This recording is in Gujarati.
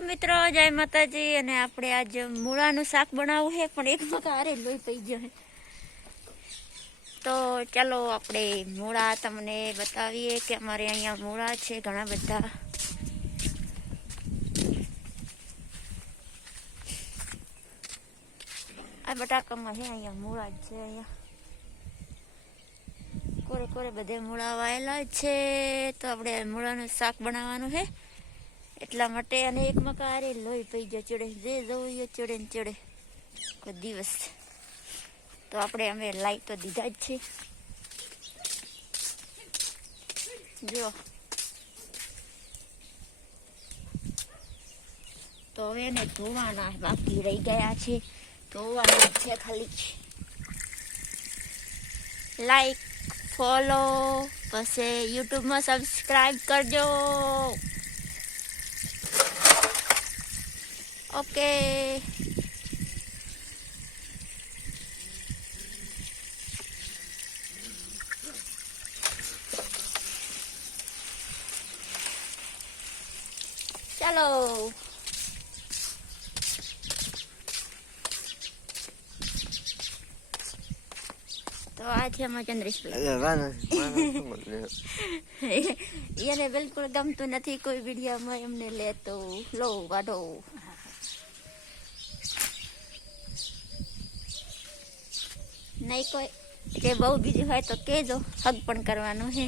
મિત્રો, જય માતાજી। અને આપણે આજ મૂળાનું શાક બનાવવું છે, પણ એક મકારે લોહી પી ગયો છે। તો ચાલો આપણે મૂળા તમને બતાવીએ કે અમારે અહીંયા મૂળા છે ઘણા બધા। આ બટાકામાં છે, અહીંયા મૂળા જ છે। અહીંયા કોરે કોરે બધે મૂળા વાયેલા છે। તો આપણે મૂળાનું શાક બનાવવાનું છે એટલા માટે। અને એક મકારે લોહી પી ગયો ચડે, જે જવું એ ચડે ને ચડે કોઈ દિવસ। તો આપણે અમે લાઈ તો દીધા જ છે, જો। તો હવે એને ધોવાના બાકી રહી ગયા છે, ધોવાના છે ખાલી। લાઈક ફોલો પછી યુટ્યુબમાં સબસ્ક્રાઈબ કરજો। ઓકે, ચાલો। તો આ છે અમારા ચંદ્રેશભાઈ। એને બિલકુલ ગમતું નથી કોઈ વિડીયોમાં એમને લેતો લો વાઢો। નહીં કોઈ જે બહુ બીજું હોય તો કહેજો, હગ પણ કરવાનું હે।